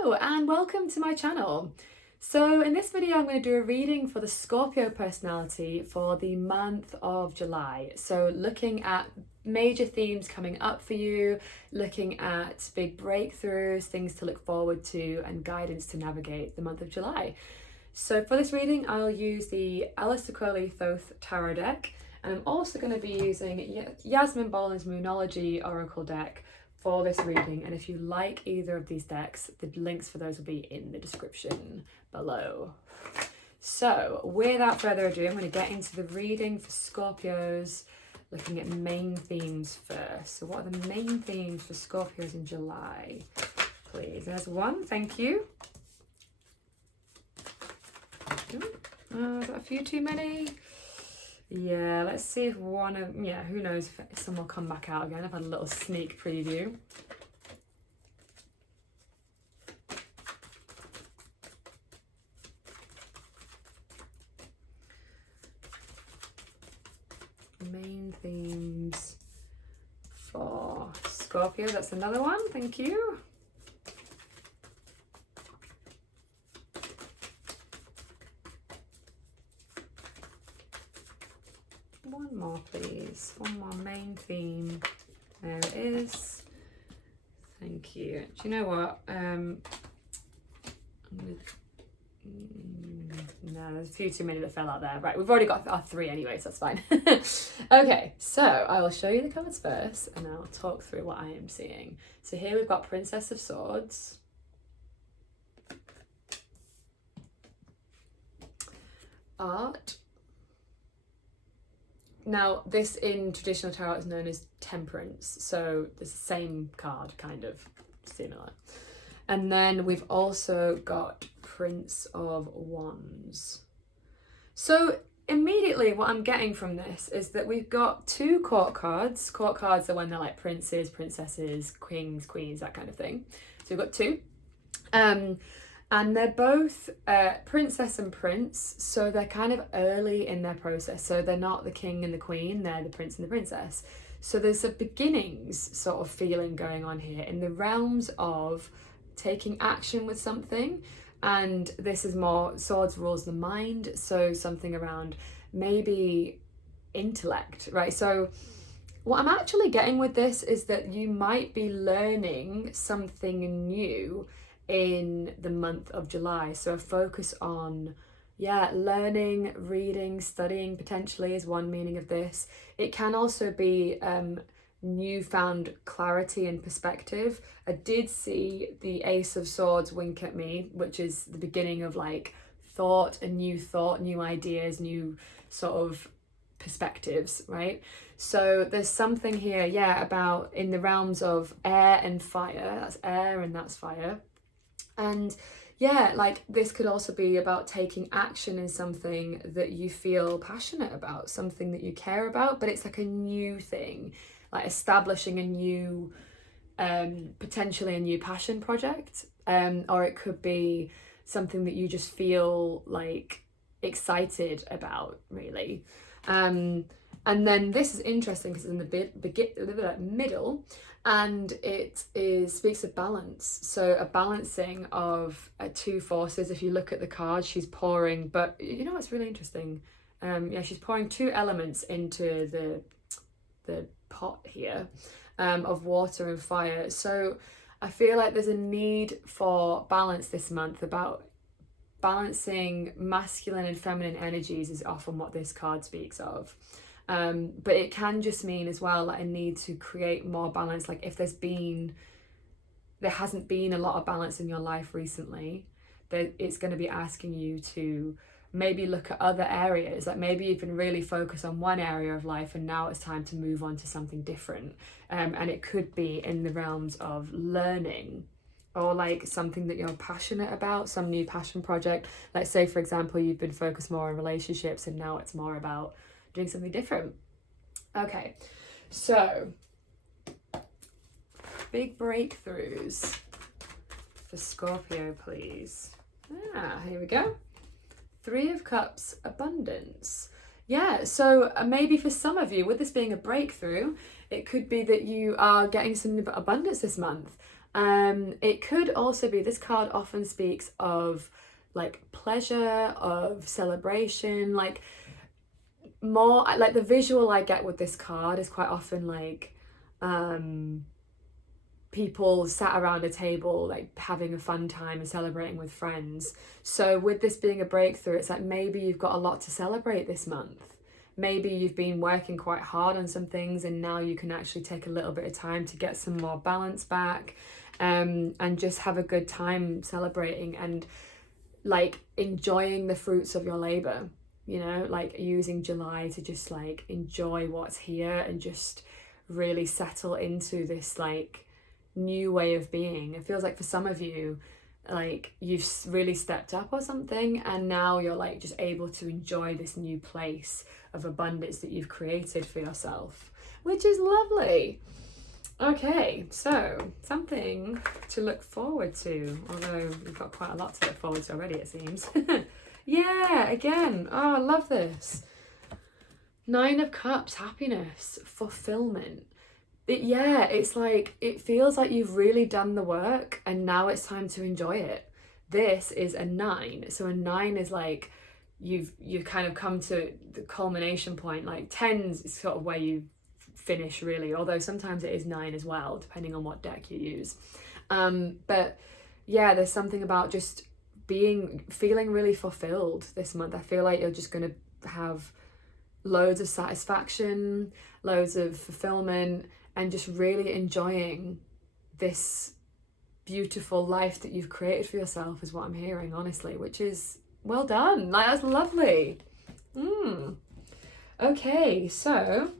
Hello and welcome to my channel. So in this video I'm going to do a reading for the Scorpio personality for the month of July. So looking at major themes coming up for you, looking at big breakthroughs, things to look forward to and guidance to navigate the month of July. So for this reading I'll use the Thoth Tarot Deck, and I'm also going to be using Yasmin Boland's Moonology Oracle Deck for this reading, and if you like either of these decks, the links for those will be in the description below. So without further ado, I'm going to get into the reading for Scorpios, looking at main themes first. So what are the main themes for Scorpios in July, please? There's one, thank you. Is that a few too many? Yeah, let's see if one of, who knows if some will come back out again. I've had a little sneak preview. Main themes for Scorpio, that's another one, thank you. One more, please. One more main theme. There it is. Thank you. Do you know what? No, there's a few too many that fell out there. Right, we've already got our three anyway, so that's fine. Okay, so I will show you the cards first, and I'll talk through what I am seeing. So here we've got Princess of Swords. Art. Now, this in traditional tarot is known as Temperance, so it's the same card, kind of similar. And then we've also got Prince of Wands. So immediately what I'm getting from this is that we've got two court cards. Court cards are when they're like princes, princesses, kings, queens, that kind of thing. So we've got two. And they're both princess and prince, so they're kind of early in their process. So they're not the king and the queen, they're the prince and the princess. So there's a beginnings sort of feeling going on here in the realms of taking action with something. And this is more swords rules the mind, so something around maybe intellect, right? So what I'm actually getting with this is that you might be learning something new in the month of July. So a focus on learning, reading, studying potentially is one meaning of this. It can also be newfound clarity and perspective. I did see the Ace of Swords wink at me, which is the beginning of like thought, new ideas, new sort of perspectives, right? So there's something here about in the realms of air and fire. That's air and that's fire. And like this could also be about taking action in something that you feel passionate about, something that you care about, but it's like a new thing, like establishing a new, potentially a new passion project. Or it could be something that you just feel like excited about, really. And then this is interesting because it's in the middle, and it speaks of balance. So a balancing of two forces. If you look at the card, she's pouring, but you know what's really interesting? She's pouring two elements into the pot here, of water and fire. So I feel like there's a need for balance this month, about balancing masculine and feminine energies is often what this card speaks of. But it can just mean as well like a need to create more balance. Like if there hasn't been a lot of balance in your life recently, that it's going to be asking you to maybe look at other areas. Like maybe you've been really focused on one area of life and now it's time to move on to something different. And it could be in the realms of learning, or like something that you're passionate about, some new passion project. Like say, for example, you've been focused more on relationships and now it's more about doing something different. Okay, so big breakthroughs for Scorpio, please. Here we go. Three of Cups, abundance. So maybe for some of you, with this being a breakthrough, it could be that you are getting some abundance this month. It could also be, this card often speaks of like pleasure, of celebration, like more like the visual I get with this card is quite often like people sat around a table like having a fun time and celebrating with friends. So with this being a breakthrough, it's like maybe you've got a lot to celebrate this month. Maybe you've been working quite hard on some things and now you can actually take a little bit of time to get some more balance back, and just have a good time celebrating and like enjoying the fruits of your labor, you know, like using July to just like enjoy what's here and just really settle into this like new way of being. It feels like for some of you, like you've really stepped up or something, and now you're like just able to enjoy this new place of abundance that you've created for yourself, which is lovely. Okay, so something to look forward to, although we've got quite a lot to look forward to already, it seems. Yeah, again, oh, I love this. 9 of Cups, happiness, fulfillment. It's like, it feels like you've really done the work and now it's time to enjoy it. This is a 9. So a 9 is like, you've kind of come to the culmination point. Like 10s is sort of where you finish really, although sometimes it is 9 as well, depending on what deck you use. But yeah, there's something about just feeling really fulfilled this month. I feel like you're just going to have loads of satisfaction, loads of fulfillment, and just really enjoying this beautiful life that you've created for yourself is what I'm hearing, honestly, which is well done. Like, that's lovely. Okay, so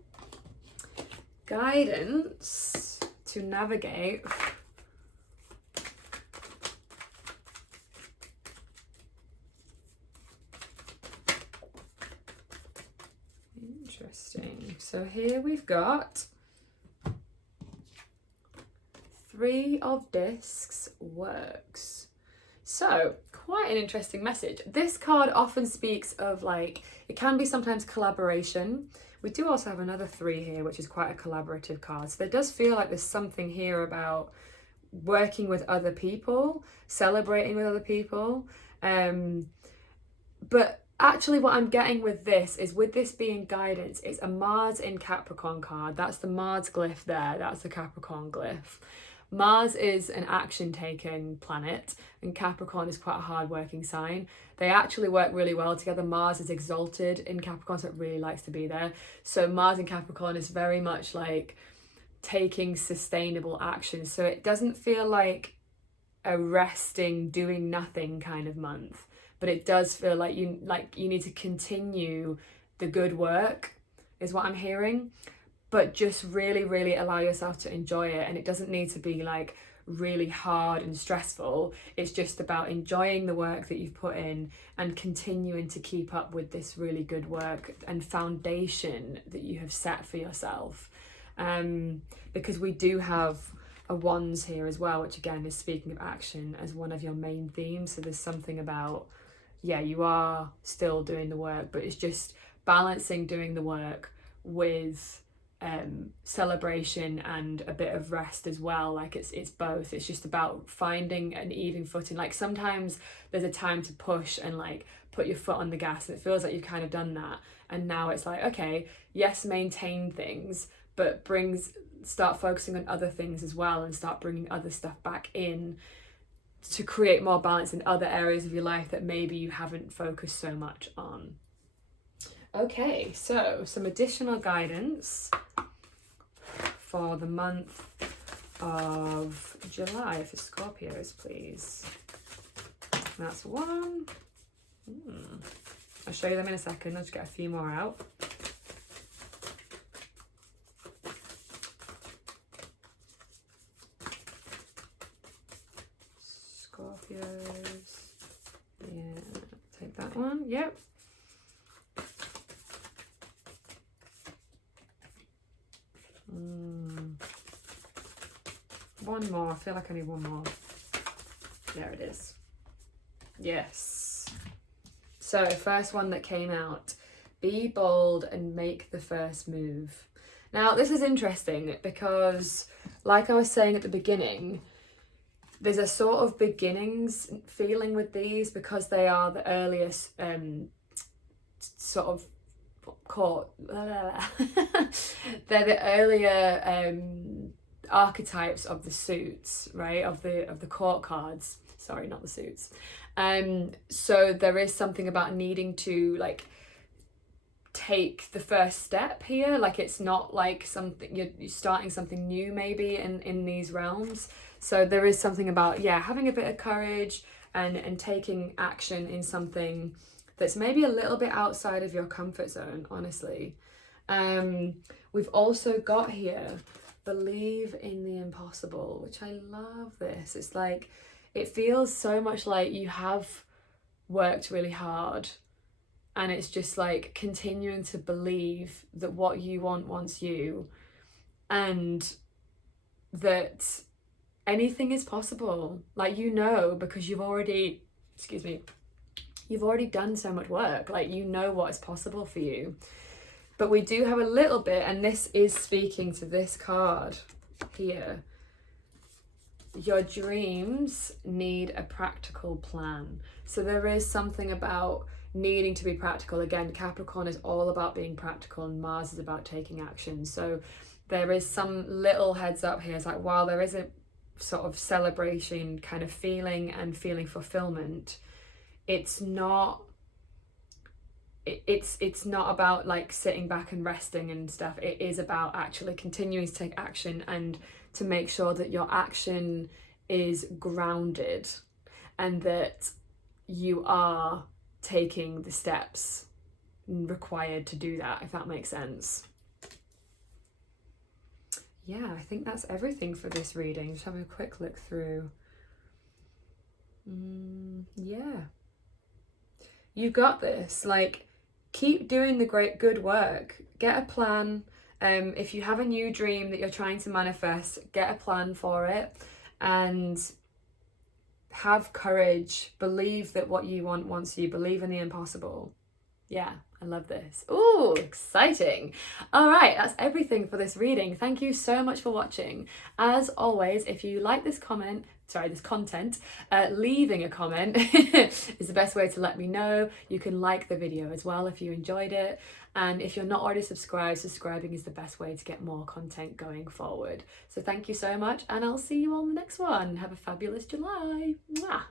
guidance to navigate interesting. So here we've got 3 of Discs, works. So quite an interesting message. This card often speaks of like, it can be sometimes collaboration. We do also have another 3 here, which is quite a collaborative card. So there does feel like there's something here about working with other people, celebrating with other people. But actually what I'm getting with this is, with this being guidance, it's a Mars in Capricorn card. That's the Mars glyph there. That's the Capricorn glyph. Mars is an action-taking planet, and Capricorn is quite a hard-working sign. They actually work really well together. Mars is exalted in Capricorn, so it really likes to be there. So Mars in Capricorn is very much like taking sustainable action. So it doesn't feel like a resting, doing nothing kind of month, but it does feel like you need to continue the good work, is what I'm hearing. But just really, really allow yourself to enjoy it. And it doesn't need to be like really hard and stressful. It's just about enjoying the work that you've put in and continuing to keep up with this really good work and foundation that you have set for yourself. Because we do have a Wands here as well, which again is speaking of action as one of your main themes. So there's something about, yeah, you are still doing the work, but it's just balancing doing the work with celebration and a bit of rest as well. Like it's both. It's just about finding an even footing. Like sometimes there's a time to push and like put your foot on the gas, and it feels like you've kind of done that, and now it's like, okay, yes, maintain things, but start focusing on other things as well, and start bringing other stuff back in to create more balance in other areas of your life that maybe you haven't focused so much on. Okay, so some additional guidance for the month of July for Scorpios, please. That's 1. I'll show you them in a second. I'll just get a few more out. Scorpios. Yeah, take that one. Yep. One more. I feel like I need one more. There it is. Yes. So first one that came out, be bold and make the first move. Now this is interesting because, like I was saying at the beginning, there's a sort of beginnings feeling with these, because they are the earliest sort of court. They're the earlier archetypes of the suits, right? Of the court cards. Sorry, not the suits. So there is something about needing to like take the first step here. Like it's not like something you're starting something new maybe in these realms. So there is something about, yeah, having a bit of courage and taking action in something that's maybe a little bit outside of your comfort zone, honestly. We've also got here, believe in the impossible, which I love this. It's like, it feels so much like you have worked really hard, and it's just like continuing to believe that what you want wants you, and that anything is possible. Like, you know, because you've already done so much work. Like, you know what is possible for you. But we do have a little bit, and this is speaking to this card here. Your dreams need a practical plan. So there is something about needing to be practical. Again, Capricorn is all about being practical, and Mars is about taking action. So there is some little heads up here. It's like, while there is a sort of celebration kind of feeling and feeling fulfillment, it's not about like sitting back and resting and stuff. It is about actually continuing to take action, and to make sure that your action is grounded, and that you are taking the steps required to do that, if that makes sense. Yeah, I think that's everything for this reading. Just having a quick look through. Yeah. You got this. Like, keep doing the good work. Get a plan. If you have a new dream that you're trying to manifest, get a plan for it, and have courage. Believe that what you want wants you. Believe in the impossible. Yeah, I love this. Ooh, exciting. All right, that's everything for this reading. Thank you so much for watching. As always, if you like this content, leaving a comment is the best way to let me know. You can like the video as well if you enjoyed it. And if you're not already subscribed, subscribing is the best way to get more content going forward. So thank you so much, and I'll see you on the next one. Have a fabulous July. Mwah.